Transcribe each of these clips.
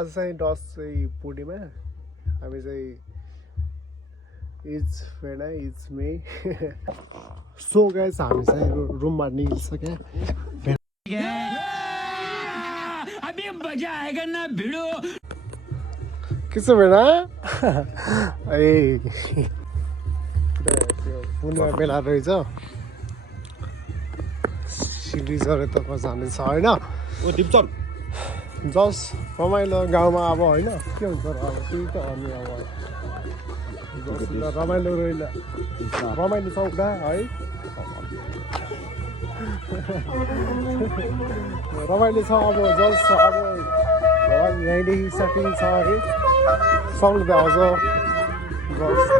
आज चाहिँ 10 चाहिँ पूर्णिमा हामी चाहिँ it's Wednesday it's may so guys हामी चाहिँ रुममा निस्किसक्या अभी मजा आएगा ना भिडो के छ बेला ए पूर्णिमा बेला रहेछ सिडी चढे त जाँदैछ होइन जस्ट रमाइलो गाउँमा अब होइन के हुन्छ र अब त्यही त अनि अब रमाइलो चौकदा है रमाइलो छ अब जस्ट अब यहीँदेखि सकिन्छ है सक्दा अझ जस्ट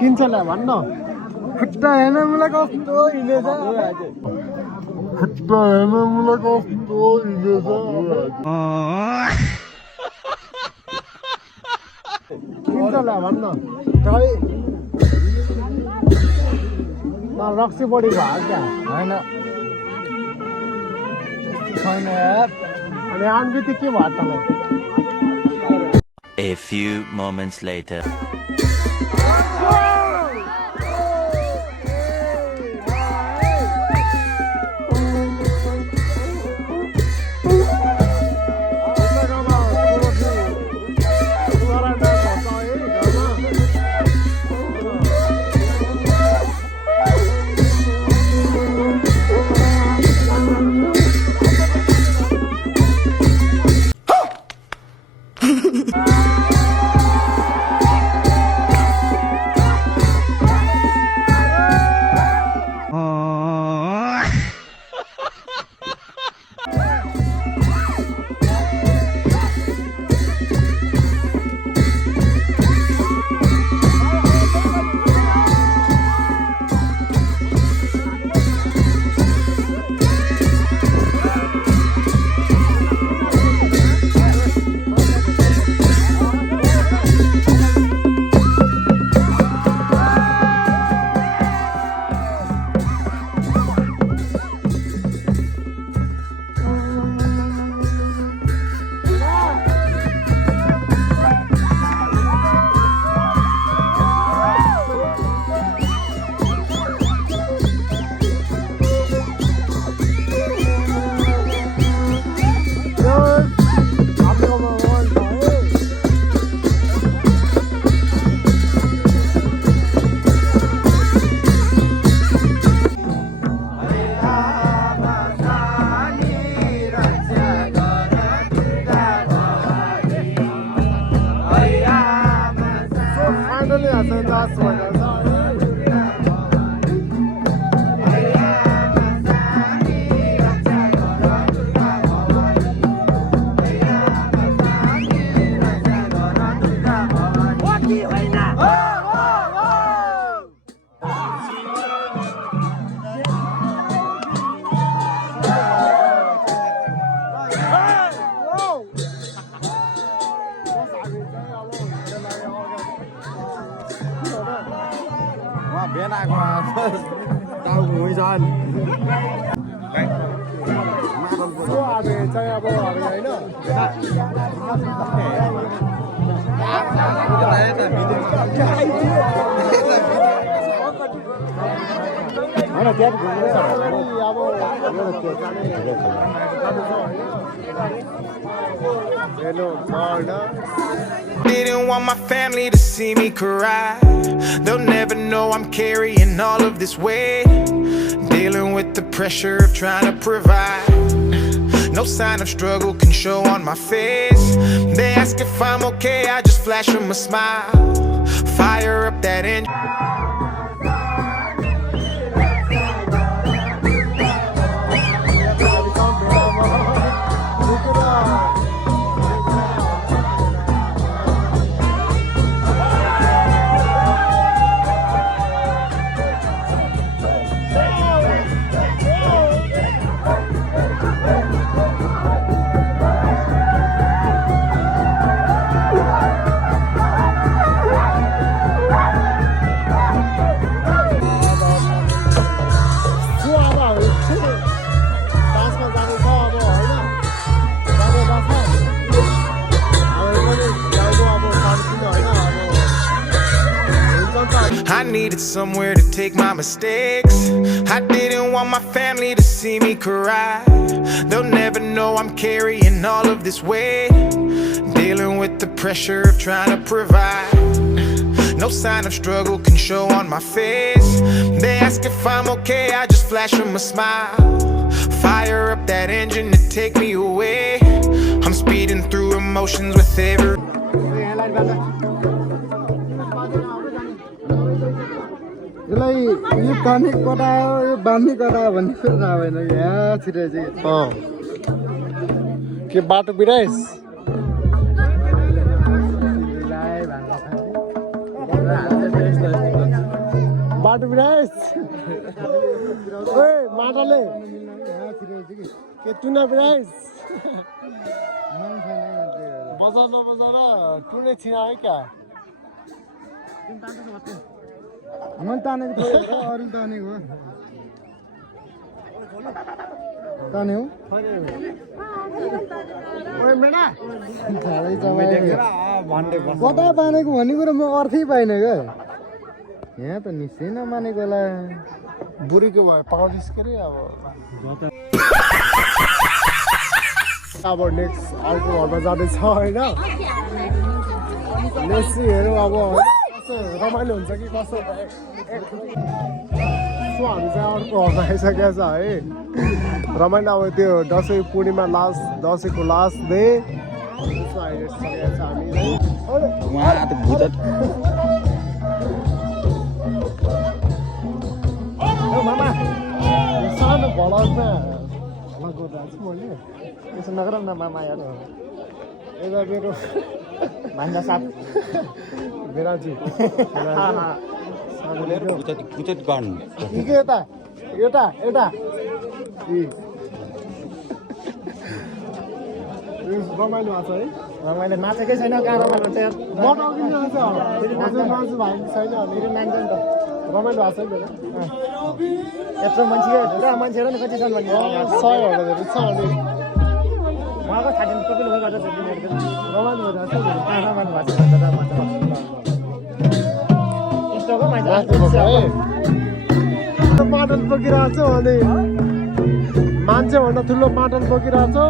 किन्छला भन्न खुट्टा हेर्न मलाई कस्तो हिँडेछ खुट्टा हेर्न मलाई कस्तो हिँडेछ किन्छला भन्न खै रक्सी बढी भयो क्या होइन छैन यार अनि अनबिति के भयो तँलाई A few moments later. Bên này còn tao ngồi dần. Didn't want my family to see me cry. They'll never know I'm carrying all of this weight, dealing with the pressure of trying to provide. No sign of struggle can show on my face. They ask if I'm okay, I just flash them a smile. Fire up that engine. I needed somewhere to take my mistakes. I didn't want my family to see me cry. They'll never know I'm carrying all of this weight, dealing with the pressure of trying to provide. No sign of struggle can show on my face. They ask if I'm okay, I just flash them a smile. Fire up that engine to take me away. I'm speeding through emotions with every. यसलाई यो बानी कटायो यो बानी कटायो भन्ने कुरा थाहा भएन यहाँ छिटो चाहिँ के बाटो बिराइस बाटो बिराइस ओए माटाले के तुना बिराइस बजार बजार टुने छिना है क्या मन तानेको थियो र अरु तानेको हो तान्यो ओए मेडा कता तानेको भन्ने कुरा म अर्थै पाइन क्या यहाँ त निश्चय नमानेको होला बुढीको भयो पाउँदैछ के रे अब नेक्स्ट अर्को घरमा जाँदैछ होइन नेक्स्ट हेरौँ अब कस्तो रमाइलो हुन्छ कि कस्तो सो हामी चाहिँ अर्को घरमा आइसकेको छ है रमाइलो अब त्यो दसैँ पूर्णिमा लास्ट दसैँको लास्ट डे यसो आइसकेको छ हामी मामा सानो भलमा भला गरिरहेको छु मैले यसो नगर न मामा यार यता मेरो भान्जा साथ बिराजी पुचत गर्नु के यता यता यता रमाइलो भएको छ है मैले नाचेकै छैन कहाँ रमाइलो चाहिँ मटाउनु छ हजुर मासु भाइ छैन फेरि मान्छ नि त रमाइलो भएको छ नि यत्रो मान्छेहरू नि कति छन् भने 100 छ अनि उहाँको खादिन कपिल भयो गर्दा रमाइलो भइरहेको छ रमाइलो भएको यस्तोको माटल बोकिरहेको छु अनि मान्छे भन्दा ठुलो माटल बोकिरहेको छु